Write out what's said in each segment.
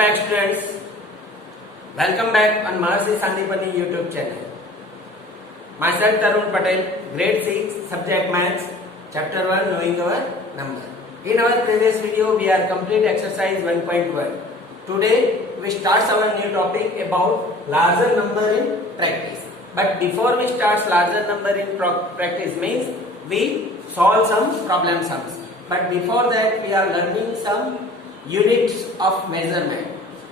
back students. Welcome back on Mahasi Sandipani YouTube channel. Myself Tarun Patel, grade 6, subject maths, chapter 1, knowing our number. In our previous video, we are complete exercise 1.1. Today, we start our new topic about larger number in practice. But before we start larger number in practice means we solve some problem sums. But before that, we are learning some units of measurement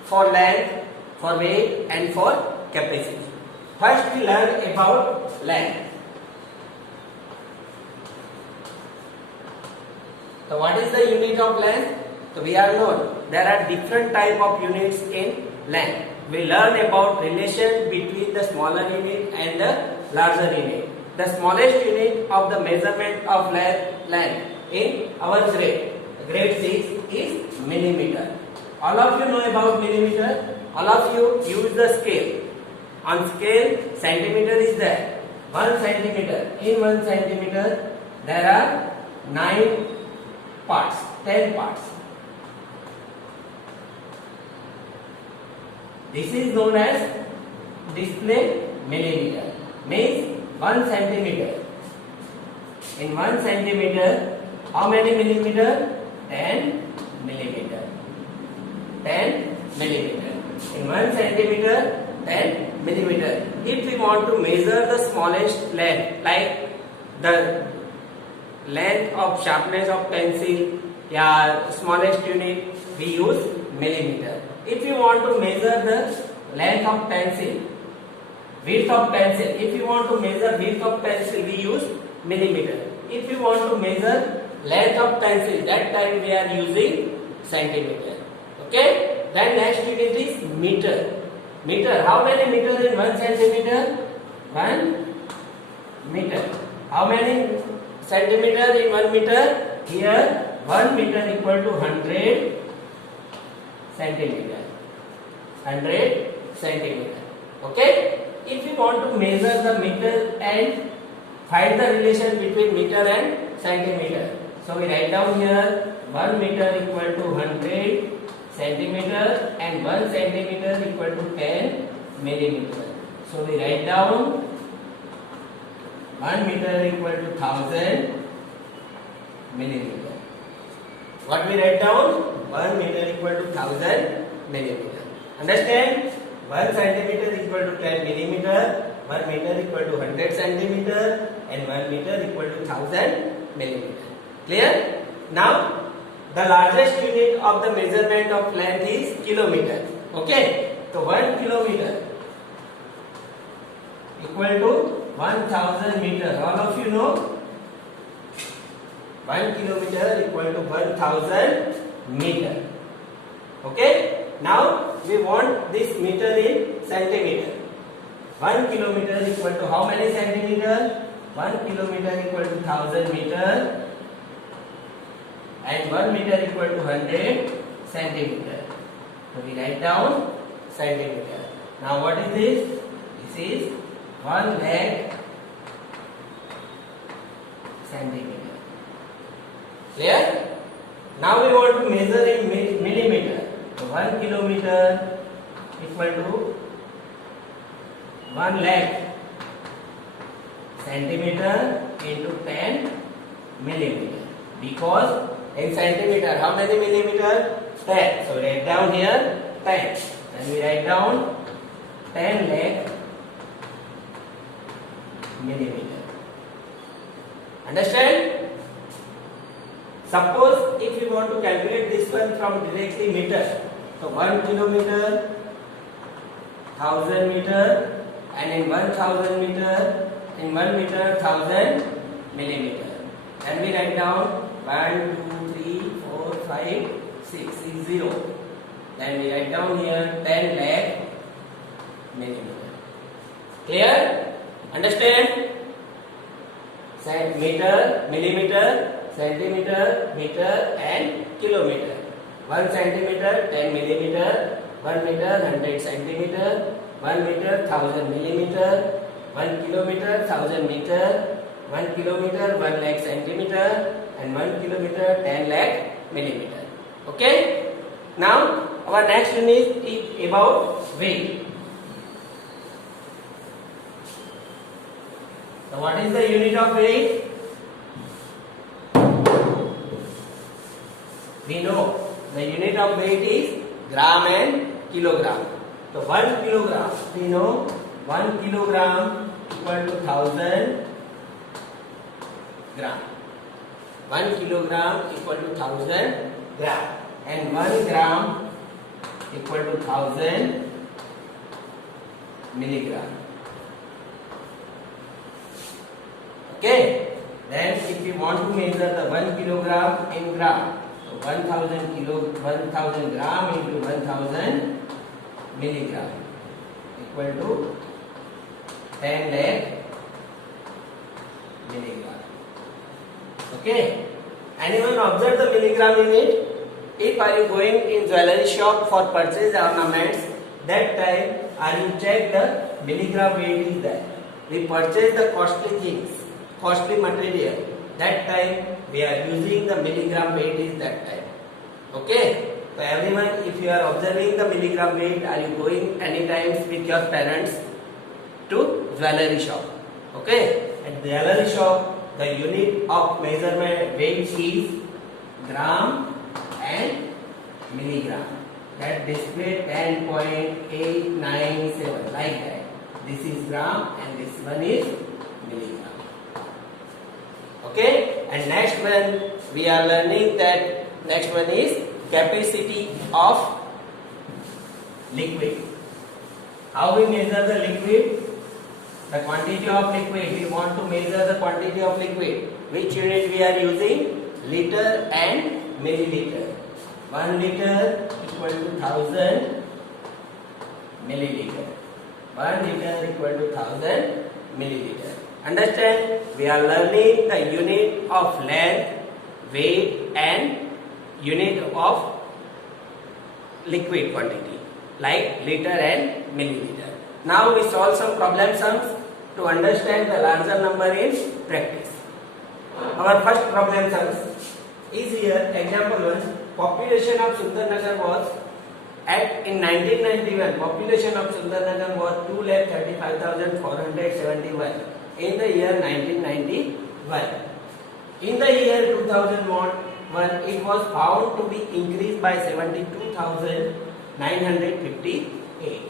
for length, for weight and for capacity. First we learn about length. So what is the unit of length? So we are known there are different type of units in length. We learn about relation between the smaller unit and the larger unit. The smallest unit of the measurement of length in our grade 6 is millimeter. All of you know about millimeter. All of you use the scale. On scale, centimeter is there. 1 centimeter. In 1 centimeter, there are 9 parts, 10 parts. This is known as display millimeter. Means 1 centimeter. In 1 centimeter, how many millimeter? 10 millimeter. 10 millimeter. In 1 centimeter, 10 millimeter. If we want to measure the smallest length, like the length of sharpness of pencil, smallest unit, we use millimeter. If you want to measure the length of pencil, width of pencil, if you want to measure width of pencil, we use millimeter. If you want to measure length of pencil, that time we are using centimeter. Okay? Then next unit is meter. Meter. How many meters in 1 centimeter? 1 meter. How many centimeter in 1 meter? Here 1 meter equal to 100 centimeter. 100 centimeter. Okay? If you want to measure the meter and find the relation between meter and centimeter, so we write down here 1 meter equal to 100 centimeter and 1 centimeter equal to 10 millimeter. So we write down 1 meter equal to 1000 millimeter. What we write down? 1 meter equal to 1000 millimeter. Understand? 1 centimeter equal to 10 millimeter, 1 meter equal to 100 centimeter and 1 meter equal to 1000 millimeter. Clear? Now, the largest unit of the measurement of length is kilometer. Okay? So 1 kilometer equal to 1000 meter. All of you know 1 kilometer equal to 1000 meter. Okay? Now we want this meter in centimeter. 1 kilometer equal to how many centimeter? 1 kilometer equal to 1000 meter. And 1 meter equal to 100 centimeter. So we write down centimeter. Now what is this? This is 1 lakh centimeter. Clear? Now we want to measure in millimeter. So 1 kilometer equal to 1 lakh centimeter into 10 millimeter. Because in centimeter, how many millimeter? 10. So write down here 10. And we write down 10 lakh millimeter. Understand? Suppose if you want to calculate this one from directly meter, so 1 kilometer, 1000 meter, and in 1000 meter, in 1 meter, 1000 millimeter. And we write down 1, 2, 3, 4, 5, 6 is 0. Then we write down here 10 lakh millimeter. Clear? Understand? Meter, millimeter, centimeter, meter and kilometer. 1 centimeter, 10 millimeter, 1 meter, 100 centimeter, 1 meter, 1000 millimeter, 1 kilometer, 1000 meter, 1 kilometer, 1 lakh centimeter and 1 kilometer, 10 lakh millimeter. Okay? Now Our next unit is about weight. So what is the unit of weight? We know the unit of weight is gram and kilogram. So 1 kilogram, we know 1 kilogram equal to 1000 gram. 1 kilogram equal to 1000 gram, and 1 gram equal to 1000 milligram. Okay, then if we want to measure the 1 kilogram in gram, so 1000 gram into 1000 milligram equal to 10 lakh milligram. Okay, anyone observe the milligram unit? If are you going in jewelry shop for purchase ornaments, that time are you check the milligram weight is there. We purchase the costly things, costly material. That time we are using the milligram weight is that time. Okay, so everyone, if you are observing the milligram weight, are you going any times with your parents to jewelry shop? Okay, at jewelry shop the unit of measurement weight is gram and milligram. That display 10.897 like that. This is gram and this one is milligram. Okay, and next one we are learning that next one is capacity of liquid. How we measure the liquid? The quantity of liquid, we want to measure the quantity of liquid. Which unit we are using? Liter and milliliter. 1 liter equal to 1000 milliliter. 1 liter equal to 1000 milliliter. Understand? We are learning the unit of length, weight and unit of liquid quantity like liter and milliliter. Now we solve some problem sums to understand the larger number in practice. Our first problem sums is here. Example 1. Population of Sundarnagar was in 1991. Population of Sundarnagar was 2,35,471 in the year 1991. In the year 2001, it was found to be increased by 72,958.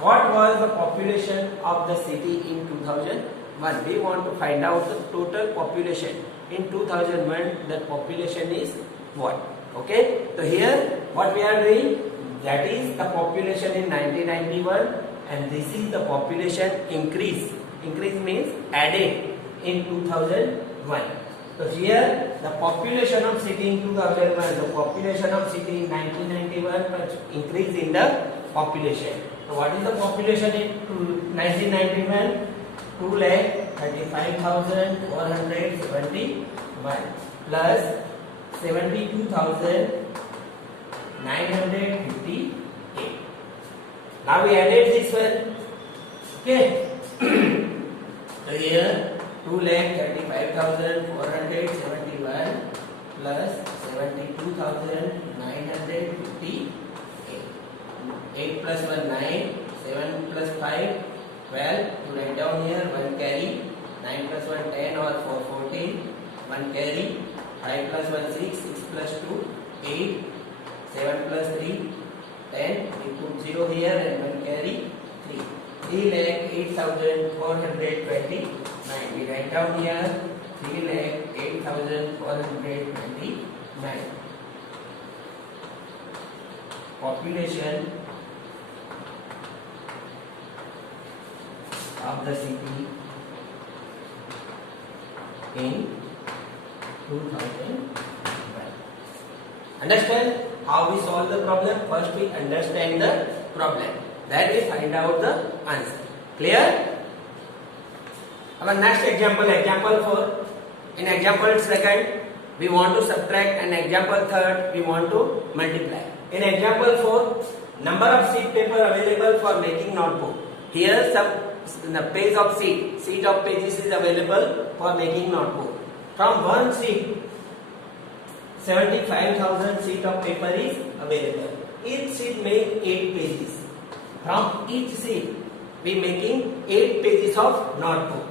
What was the population of the city in 2001? We want to find out the total population. In 2001, the population is what? Okay, so here what we are doing, that is the population in 1991 and this is the population increase. Increase means added in 2001. So here the population of city in 2001, the population of city in 1991 was increase in the population. So what is the population in 1991? 2,35,471 plus 72,958. Now we added this one. Okay. So here 2,35,471 plus 72,958. 8 plus 1 9, 7 plus 5 12. To write down here 1 carry, 9 plus 1 10 or 4 14, 1 carry, 5 plus 1 6, 6 plus 2 8, 7 plus 3 10. We put 0 here and 1 carry 3. 3,08,429. We write down here 3,08,429. Population of the city in 2001. Understand how we solve the problem? First we understand the problem, then we find out the answer. Clear? Our next example, example 4. In example second, we want to subtract, and example third, we want to multiply. In example 4, number of sheet paper available for making notebook. Here some the page of sheet of pages is available for making notebook. From one sheet, 75,000 sheet of paper is available. each sheet make 8 pages. From each sheet we making 8 pages of notebook.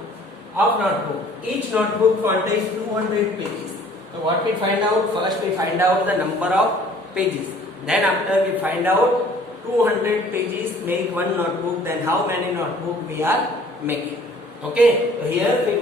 Each notebook contains 200 pages. So what we find out? First we find out the number of pages. Then after we find out 200 pages make one notebook. Then how many notebook we are making? Okay. So here we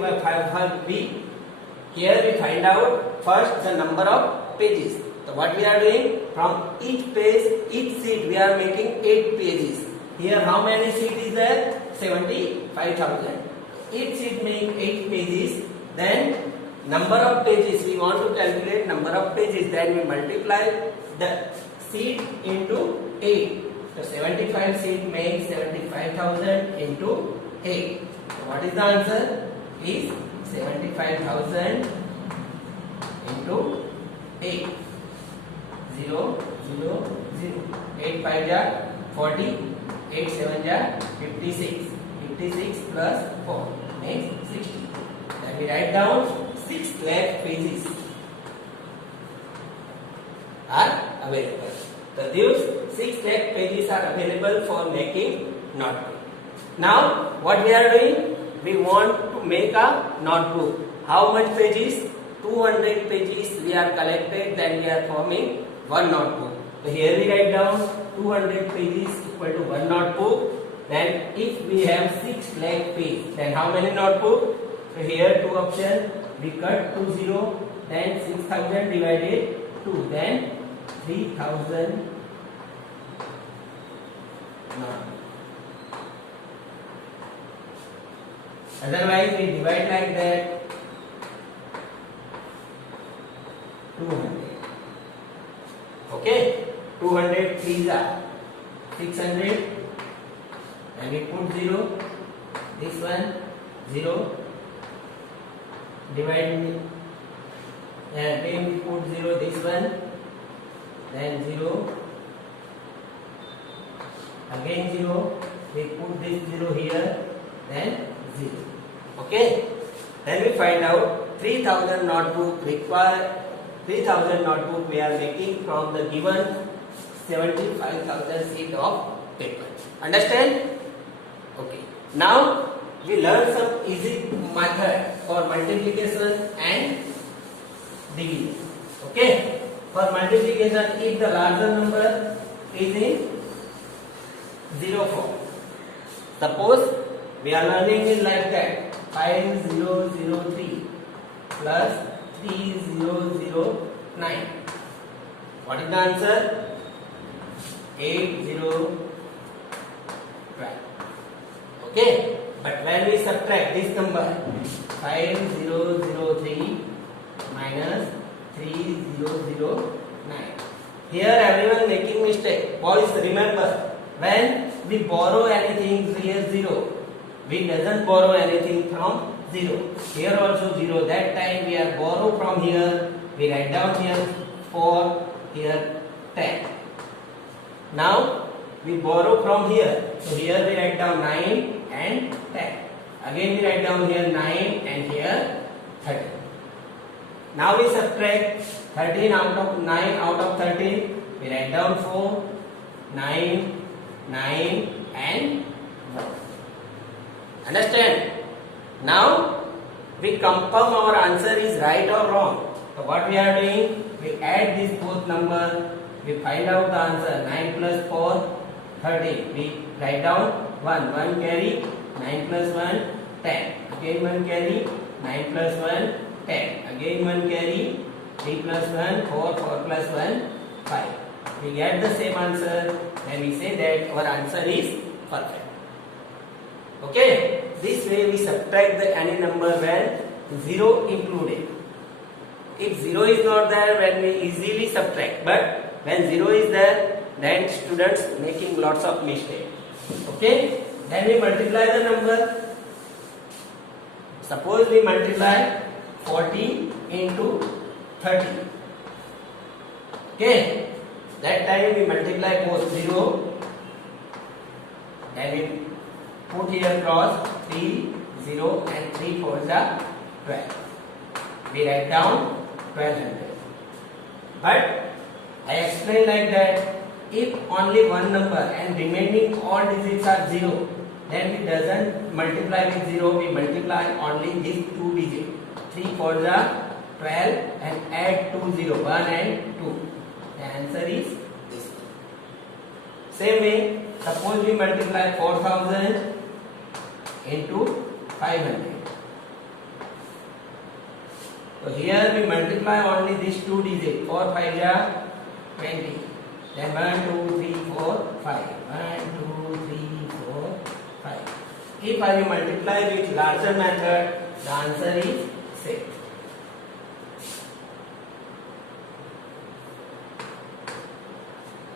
find out first the number of pages. So what we are doing? From each page, each sheet we are making 8 pages. Here how many sheet is there? 75,000. Each sheet make 8 pages. Then number of pages, we want to calculate number of pages. Then we multiply the sheet into 8. So 75 sheet makes 75,000 into 8. So what is the answer? Is 75,000 into 8. 0, 0, 0. 8 5 ja 40. 8 7 ja 56. 56 plus 4 makes 60. Then we write down 6 lakh pages are available. So these 6 lakh pages are available for making notebook. Now what we are doing? We want to make a notebook. How much pages? 200 pages we are collected, then we are forming one notebook. So here we write down 200 pages equal to one notebook. Then if we have 6 lakh page, then how many notebook? So here two options, we cut 2 0, then 6,000 divided 2, then 3,000 notebook. Otherwise we divide like that 200. Okay, 200 3s are 600, and we put 0. This one 0. Divide, and then we put 0. This one, then 0. Again 0. We put this 0 here, then 0. Okay. Then we find out 3,000 notebook require. 3,000 notebook we are making from the given 75,000 sheet of paper. Understand? Okay. Now we learn some easy method for multiplication and division. Okay. For multiplication, if the larger number is in 0 form. Suppose we are learning it like that: 5003 plus 3009. What is the answer? 8012. Okay. But when we subtract this number, 5003 minus 3009. Here everyone making mistake. Boys, remember, when we borrow anything, here 0. We doesn't borrow anything from 0. Here also 0. That time we are borrow from here. We write down here 4, here 10. Now we borrow from here. So here we write down 9 and 10. Again we write down here 9 and here 13. Now we subtract 13 out of 9 out of 13. We write down 4, 9, 9 and 1. Understand? Now we confirm our answer is right or wrong. So what we are doing? We add these both numbers. We find out the answer. 9 plus 4, 13. We write down 1. 1 carry. 9 plus 1, 10. Again 1 carry. 9 plus 1, 10. Again 1 carry. 3 plus 1, 4. 4 plus 1, 5. We get the same answer. Then we say that our answer is perfect. Okay. This way we subtract the any number when 0 included. If 0 is not there, when we easily subtract. But when 0 is there, then students making lots of mistakes. Okay. Then we multiply the number. Suppose we multiply 40 into 30. Okay. That time we multiply both 0. Then we put here cross 3, 0 and 3 4 are 12. We write down 1200. But I explain like that if only one number and remaining all digits are 0, then we doesn't multiply with 0, we multiply only these two digits. 3 4 are 12 and add 2 0, 1 and 2. The answer is this. Same way, suppose we multiply 4000 into 500. So here we multiply only these two digits. 4 5 are 20. Then 1 2 3 4 5. 1 2 3 4 5. If I multiply with larger method, the answer is 6.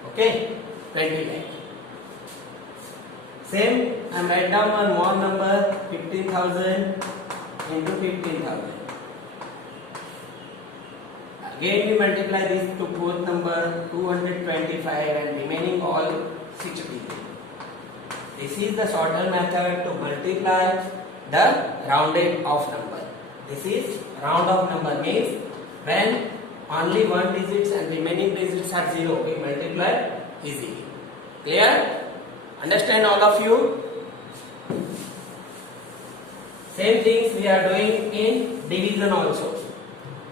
Okay, 28. Same, I write down one more number, 15,000 into 15,000. Again we multiply this to both number, 225 and remaining all 60. This is the shorter method to multiply the rounded off number. This is round off number, means when only one digits and remaining digits are 0, we multiply easily. Clear? Understand all of you? Same things we are doing in division also.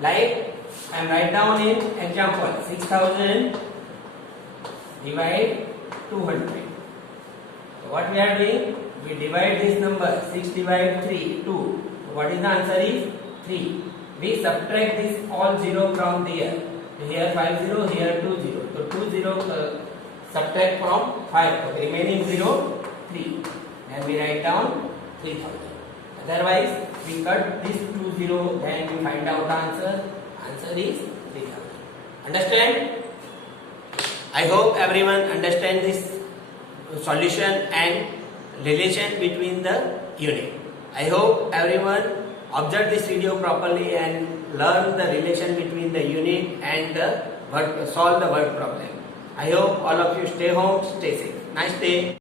Like I am write down in example 6000 divide 200. So what we are doing? We divide this number 6 divide 3 2. So what is the answer is 3. We subtract this all 0 from there. So here 5 0, here 2 0. So 2 0 subtract from 5. So remaining 0 3. Then we write down 3000. Otherwise we cut this 2 0, then we find out the answer. Answer is 3000. Understand? I hope everyone understand this solution and relation between the unit. I hope everyone observe this video properly and learn the relation between the unit and the word, solve the word problem. I hope all of you stay home, stay safe. Nice day.